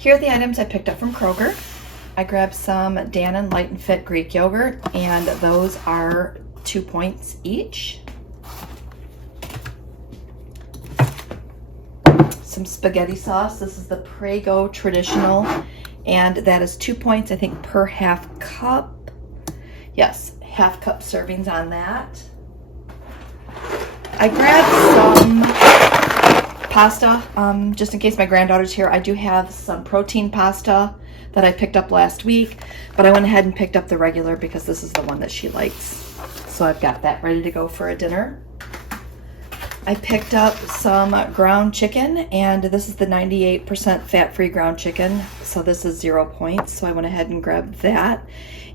Here are the items I picked up from Kroger. I grabbed some Dannon Light and Fit Greek yogurt, and those are 2 points each. Some spaghetti sauce. This is the Prego Traditional, and that is 2 points, I think, per half cup. Yes, half cup servings on that. I grabbed some pasta, just in case my granddaughter's here. I do have some protein pasta that I picked up last week, but I went ahead and picked up the regular because this is the one that she likes. So I've got that ready to go for a dinner. I picked up some ground chicken, and this is the 98% fat-free ground chicken, so this is 0 points, so I went ahead and grabbed that.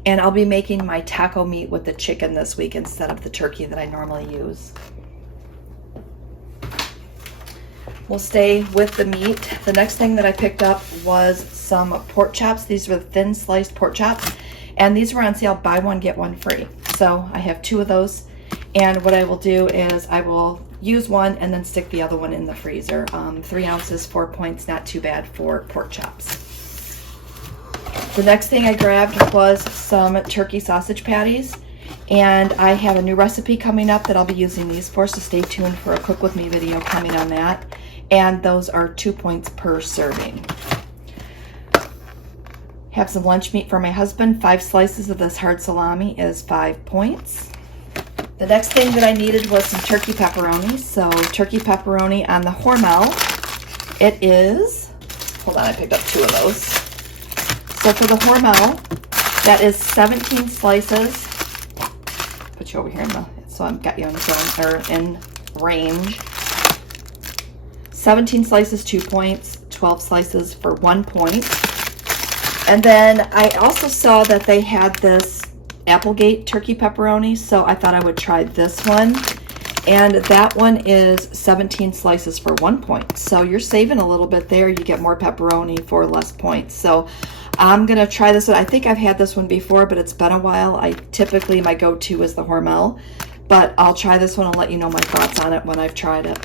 And I'll be making my taco meat with the chicken this week instead of the turkey that I normally use. We'll stay with the meat. The next thing that I picked up was some pork chops. These were thin sliced pork chops, and these were on sale, buy one, get one free. So I have 2 of those, and what I will do is I will use one and then stick the other one in the freezer. 3 ounces, 4 points, not too bad for pork chops. The next thing I grabbed was some turkey sausage patties, and I have a new recipe coming up that I'll be using these for, so stay tuned for a cook with me video coming on that. And those are 2 points per serving. Have some lunch meat for my husband. 5 slices of this hard salami is 5 points. The next thing that I needed was some turkey pepperoni. So turkey pepperoni on the Hormel. It is, hold on, I picked up 2 of those. So for the Hormel, that is 17 slices. Put you over here so I've got you in zone, or in range. 17 slices, 2 points, 12 slices for 1 point. And then I also saw that they had this Applegate turkey pepperoni, so I thought I would try this one. And that one is 17 slices for 1 point. So you're saving a little bit there. You get more pepperoni for less points. So I'm gonna try this one. I think I've had this one before, but it's been a while. My go-to is the Hormel, but I'll try this one and let you know my thoughts on it when I've tried it.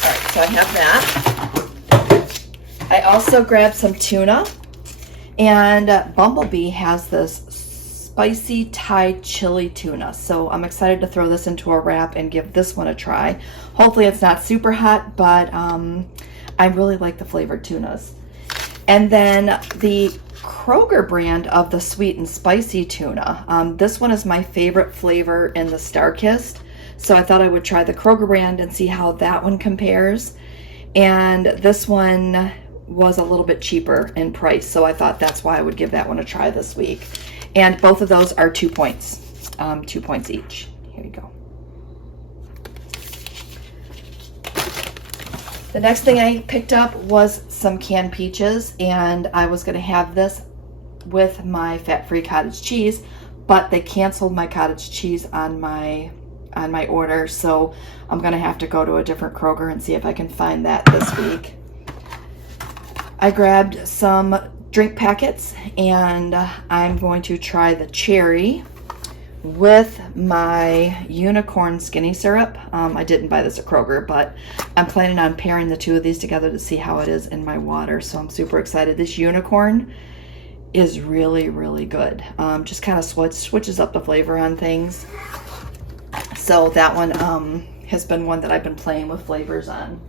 All right, so I have that. I also grabbed some tuna, and Bumblebee has this spicy Thai chili tuna. So I'm excited to throw this into a wrap and give this one a try. Hopefully it's not super hot, but I really like the flavored tunas. And then the Kroger brand of the sweet and spicy tuna. This one is my favorite flavor in the StarKist. So I thought I would try the Kroger brand and see how that one compares. And this one was a little bit cheaper in price, so I thought that's why I would give that one a try this week. And both of those are 2 points, 2 points each. Here you go. The next thing I picked up was some canned peaches, and I was gonna have this with my fat-free cottage cheese, but they canceled my cottage cheese on my order, so I'm gonna have to go to a different Kroger and see if I can find that this week. I grabbed some drink packets, and I'm going to try the cherry with my unicorn skinny syrup. I didn't buy this at Kroger, but I'm planning on pairing the 2 of these together to see how it is in my water, so I'm super excited. This unicorn is really, really good. Just kind of switches up the flavor on things. So that one has been one that I've been playing with flavors on.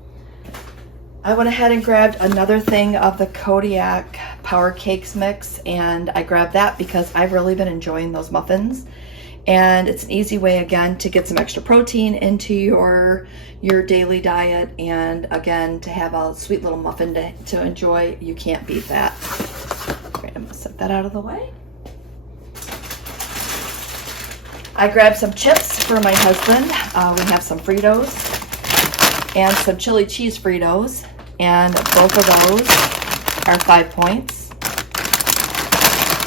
I went ahead and grabbed another thing of the Kodiak Power Cakes mix, and I grabbed that because I've really been enjoying those muffins. And it's an easy way, again, to get some extra protein into your daily diet, and again, to have a sweet little muffin to enjoy. You can't beat that. Great, I'm gonna set that out of the way. I grabbed some chips for my husband. We have some Fritos and some chili cheese Fritos, and both of those are 5 points.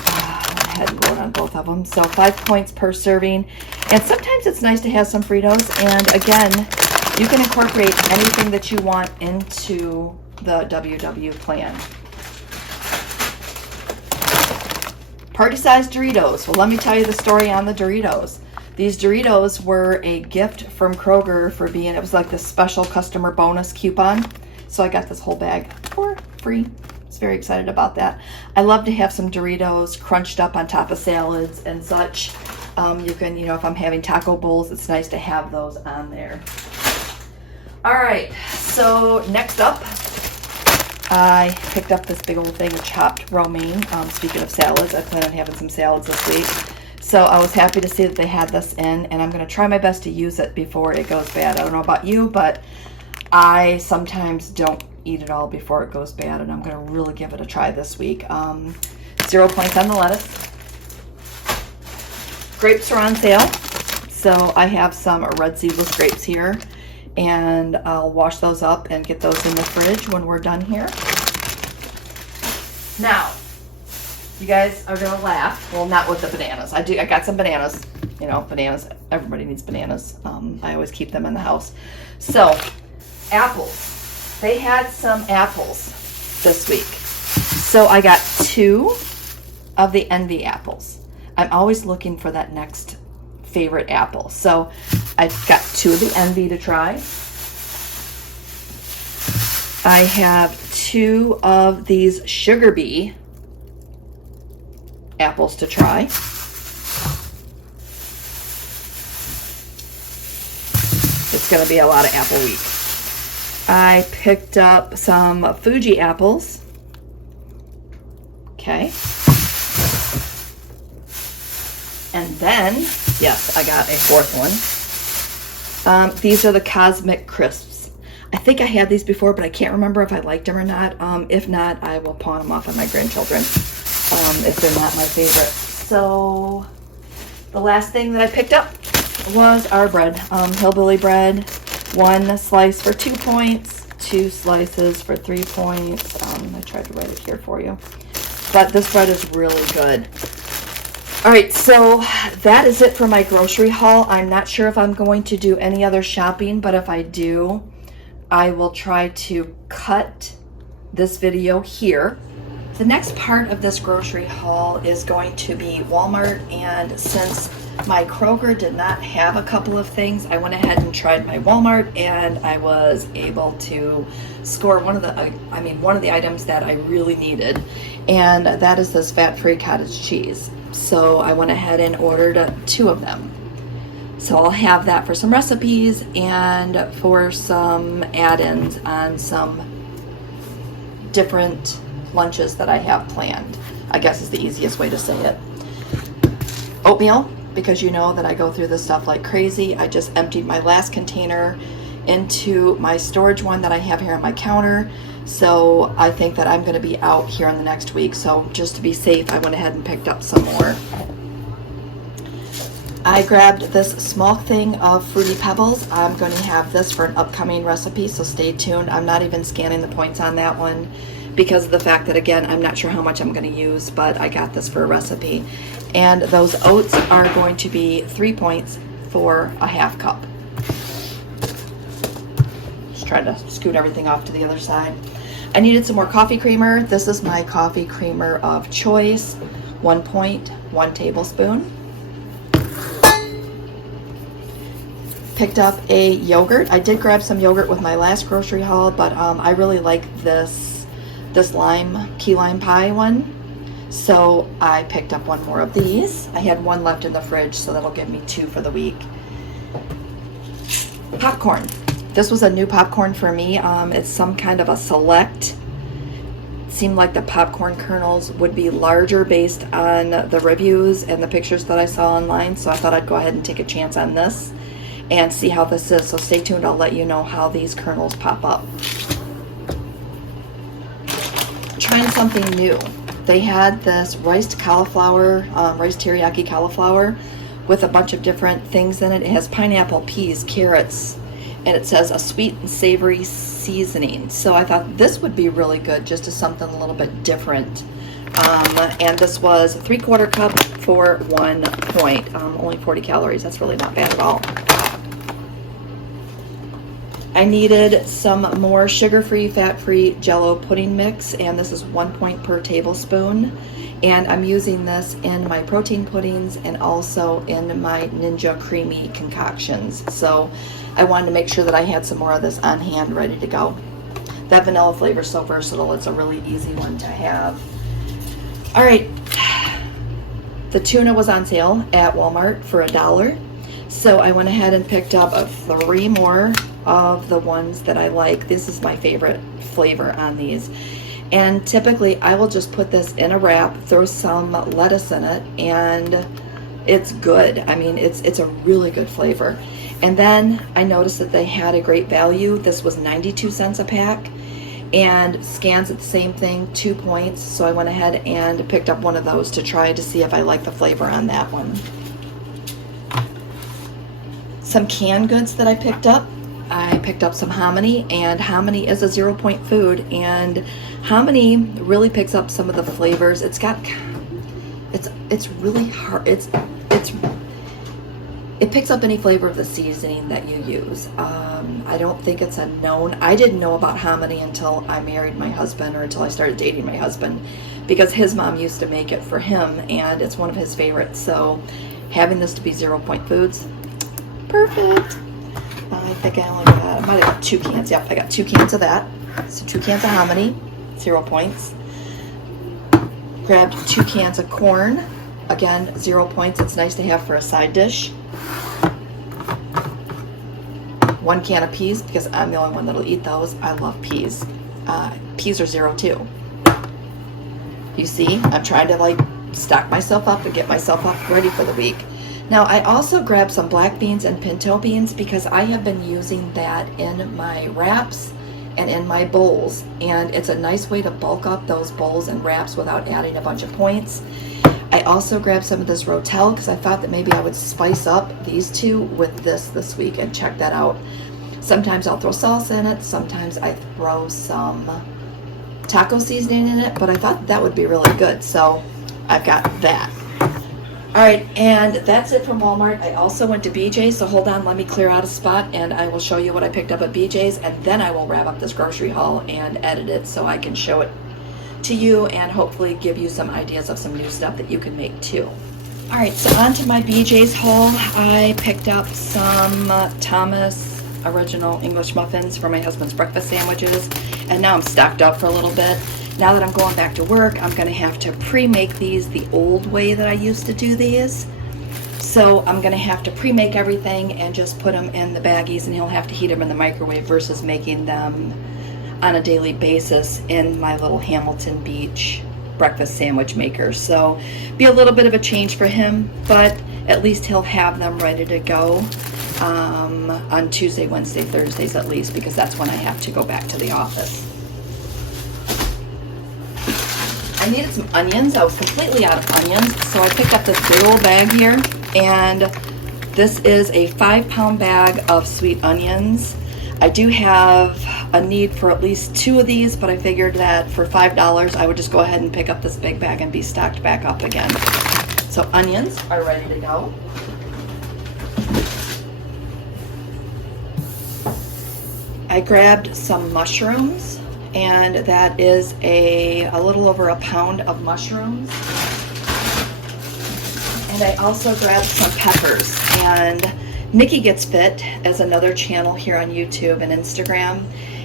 I went ahead and wrote on both of them. So 5 points per serving. And sometimes it's nice to have some Fritos, and again, you can incorporate anything that you want into the WW plan. Party-sized Doritos. Well, let me tell you the story on the Doritos. These Doritos were a gift from Kroger for being, it was like this special customer bonus coupon. So I got this whole bag for free. very excited about that. I love to have some Doritos crunched up on top of salads and such. You can, if I'm having taco bowls, it's nice to have those on there. All right, so next up, I picked up this big old thing of chopped romaine. Speaking of salads, I plan on having some salads this week. So I was happy to see that they had this in, and I'm going to try my best to use it before it goes bad. I don't know about you, but I sometimes don't eat it all before it goes bad, and I'm going to really give it a try this week. 0 points on the lettuce. Grapes are on sale, so I have some red seedless grapes here, and I'll wash those up and get those in the fridge when we're done here. Now, you guys are gonna laugh. Well, not with the bananas. I got some bananas. Bananas. Everybody needs bananas. I always keep them in the house. So, apples. They had some apples this week. So I got 2 of the Envy apples. I'm always looking for that next favorite apple. So I got 2 of the Envy to try. I have 2 of these Sugar Bee apples to try. It's going to be a lot of apple week. I picked up some Fuji apples. Okay. And then, yes, I got a 4th one. These are the Cosmic Crisps. I think I had these before, but I can't remember if I liked them or not. If not, I will pawn them off on my grandchildren. If they're not my favorite. So the last thing that I picked up was our bread, hillbilly bread. 1 slice for 2 points, 2 slices for 3 points. I tried to write it here for you, but this bread is really good. All right, so that is it for my grocery haul. I'm not sure if I'm going to do any other shopping, but if I do, I will try to cut this video here. The next part of this grocery haul is going to be Walmart, and since my Kroger did not have a couple of things, I went ahead and tried my Walmart, and I was able to score one of the items that I really needed, and that is this fat-free cottage cheese. So I went ahead and ordered 2 of them. So I'll have that for some recipes and for some add-ins on some different lunches that I have planned, I guess is the easiest way to say it. Oatmeal, because you know that I go through this stuff like crazy. I just emptied my last container into my storage one that I have here on my counter. So I think that I'm going to be out here in the next week. So just to be safe, I went ahead and picked up some more. I grabbed this small thing of Fruity Pebbles. I'm going to have this for an upcoming recipe, so stay tuned. I'm not even scanning the points on that one because of the fact that, again, I'm not sure how much I'm going to use, but I got this for a recipe. And those oats are going to be 3 points for a half cup. Just trying to scoot everything off to the other side. I needed some more coffee creamer. This is my coffee creamer of choice. 1 point, 1 tablespoon. Picked up a yogurt. I did grab some yogurt with my last grocery haul, but I really like this key lime pie one. So I picked up 1 more of these. I had 1 left in the fridge, so that'll give me 2 for the week. Popcorn. This was a new popcorn for me. It's some kind of a select. It seemed like the popcorn kernels would be larger based on the reviews and the pictures that I saw online, so I thought I'd go ahead and take a chance on this and see how this is. So stay tuned. I'll let you know how these kernels pop up. Trying something new. They had this riced cauliflower, riced teriyaki cauliflower with a bunch of different things in it. It has pineapple, peas, carrots, and it says a sweet and savory seasoning. So I thought this would be really good, just as something a little bit different. And this was 3/4 cup for 1 point. Only 40 calories. That's really not bad at all. I needed some more sugar-free, fat-free Jell-O pudding mix, and this is 1 point per tablespoon. And I'm using this in my protein puddings and also in my Ninja Creamy concoctions. So I wanted to make sure that I had some more of this on hand ready to go. that vanilla flavor is so versatile. It's a really easy one to have. All right, the tuna was on sale at Walmart for $1. So I went ahead and picked up 3 more of the ones that I like. This is my favorite flavor on these. And typically I will just put this in a wrap, throw some lettuce in it, and it's good. I mean, it's a really good flavor. And then I noticed that they had a great value. This was 92 cents a pack, and scans at the same thing, 2 points. So I went ahead and picked up one of those to try to see if I like the flavor on that one. Some canned goods that I picked up. I picked up some hominy, and hominy is a 0-point food, and hominy really picks up some of the flavors. It's really hard. It picks up any flavor of the seasoning that you use. I don't think it's a known. I didn't know about hominy until I married my husband, or until I started dating my husband, because his mom used to make it for him, and it's one of his favorites. So having this to be 0-point foods, perfect. I think I only got, I might have got 2 cans. Yep, I got 2 cans of that. So 2 cans of hominy, 0 points. Grabbed 2 cans of corn. Again, 0 points. It's nice to have for a side dish. 1 can of peas, because I'm the only one that'll eat those. I love peas. Peas are 0 too. You see, I'm trying to like stock myself up and get myself up ready for the week. Now, I also grabbed some black beans and pinto beans, because I have been using that in my wraps and in my bowls, and it's a nice way to bulk up those bowls and wraps without adding a bunch of points. I also grabbed some of this Rotel, because I thought that maybe I would spice up these two with this week, and check that out. Sometimes I'll throw salsa in it, sometimes I throw some taco seasoning in it, but I thought that would be really good, so I've got that. All right, and that's it from Walmart. I also went to BJ's, so hold on, let me clear out a spot, and I will show you what I picked up at BJ's, and then I will wrap up this grocery haul and edit it so I can show it to you and hopefully give you some ideas of some new stuff that you can make too. All right, so on to my BJ's haul. I picked up some Thomas original English muffins for my husband's breakfast sandwiches, and now I'm stocked up for a little bit. Now that I'm going back to work, I'm going to have to pre-make these the old way that I used to do these. So I'm going to have to pre-make everything and just put them in the baggies, and he'll have to heat them in the microwave versus making them on a daily basis in my little Hamilton Beach breakfast sandwich maker. So be a little bit of a change for him, but at least he'll have them ready to go on Tuesday, Wednesday, Thursdays at least, because that's when I have to go back to the office. I needed some onions. I was completely out of onions, so I picked up this big old bag here, and this is a 5-pound bag of sweet onions. I do have a need for at least 2 of these, but I figured that for $5 I would just go ahead and pick up this big bag and be stocked back up again. So onions are ready to go. I grabbed some mushrooms, and that is a little over a pound of mushrooms. And I also grabbed some peppers, and Nikki Gets Fit is another channel here on YouTube and Instagram,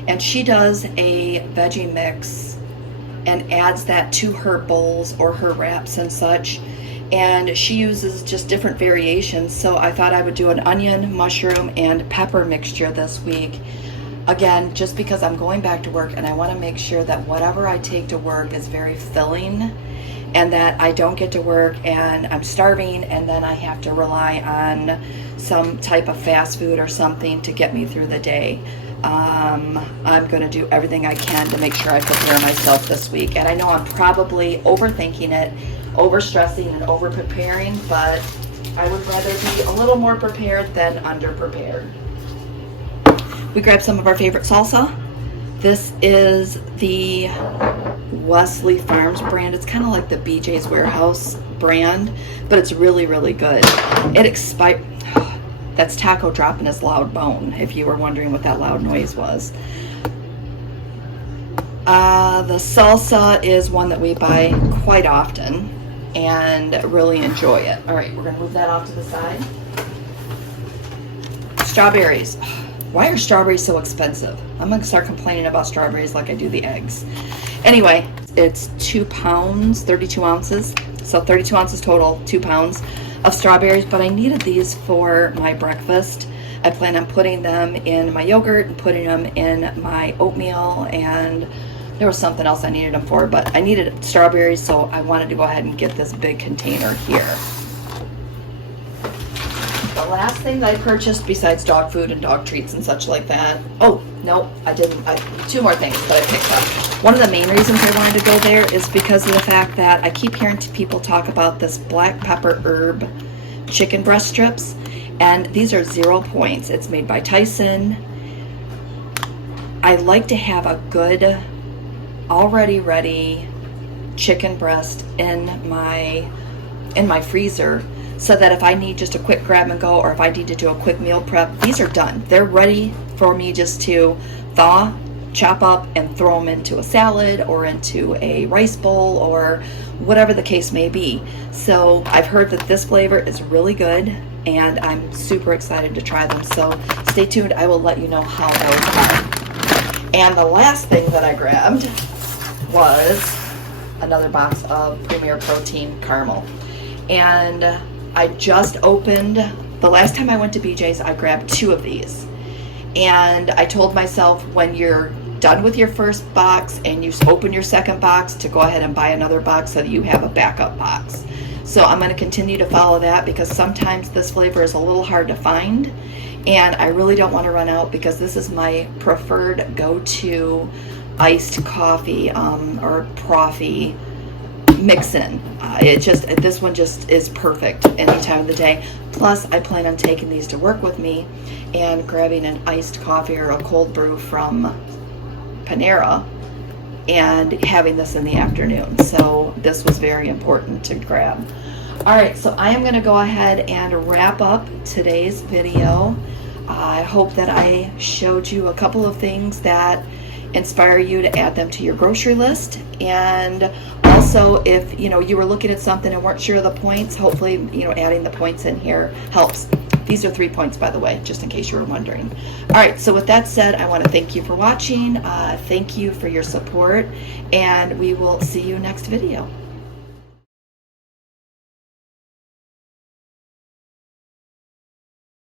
and she does a veggie mix and adds that to her bowls or her wraps and such, and she uses just different variations. So I thought I would do an onion, mushroom, and pepper mixture this week. Again, just because I'm going back to work and I want to make sure that whatever I take to work is very filling, and that I don't get to work and I'm starving and then I have to rely on some type of fast food or something to get me through the day. I'm going to do everything I can to make sure I prepare myself this week. And I know I'm probably overthinking it, overstressing and over preparing, but I would rather be a little more prepared than under prepared. We grabbed some of our favorite salsa. This is the Wesley Farms brand. It's kind of like the BJ's Warehouse brand, but it's really, really good. It expired. That's Taco dropping his loud bone, if you were wondering what that loud noise was. The salsa is one that we buy quite often and really enjoy it. All right, we're gonna move that off to the side. Strawberries. Why are strawberries so expensive? I'm gonna start complaining about strawberries like I do the eggs. Anyway, it's 2 pounds, 32 ounces. So 32 ounces total, 2 pounds of strawberries, but I needed these for my breakfast. I plan on putting them in my yogurt and putting them in my oatmeal, and there was something else I needed them for, but I needed strawberries, so I wanted to go ahead and get this big container here. The last thing that I purchased besides dog food and dog treats and such like that, oh, no, I didn't. 2 more things that I picked up. One of the main reasons I wanted to go there is because of the fact that I keep hearing people talk about this black pepper herb chicken breast strips, and these are 0 points. It's made by Tyson. I like to have a good, already ready chicken breast in my freezer, so that if I need just a quick grab and go, or if I need to do a quick meal prep, these are done. They're ready for me just to thaw, chop up, and throw them into a salad or into a rice bowl or whatever the case may be. So I've heard that this flavor is really good, and I'm super excited to try them. So stay tuned. I will let you know how those are. And the last thing that I grabbed was another box of Premier Protein Caramel. And I just opened, the last time I went to BJ's, I grabbed 2 of these. And I told myself, when you're done with your first box and you open your second box, to go ahead and buy another box so that you have a backup box. So I'm going to continue to follow that, because sometimes this flavor is a little hard to find. And I really don't want to run out, because this is my preferred go-to iced coffee or proffee mix-in. This one just is perfect any time of the day. Plus, I plan on taking these to work with me and grabbing an iced coffee or a cold brew from Panera and having this in the afternoon. So this was very important to grab. All right, so I am going to go ahead and wrap up today's video. I hope that I showed you a couple of things that inspire you to add them to your grocery list. And also, if you were looking at something and weren't sure of the points, hopefully adding the points in here helps. These are 3 points, by the way, just in case you were wondering. All right, so with that said, I want to thank you for watching. Thank you for your support, and we will see you next video.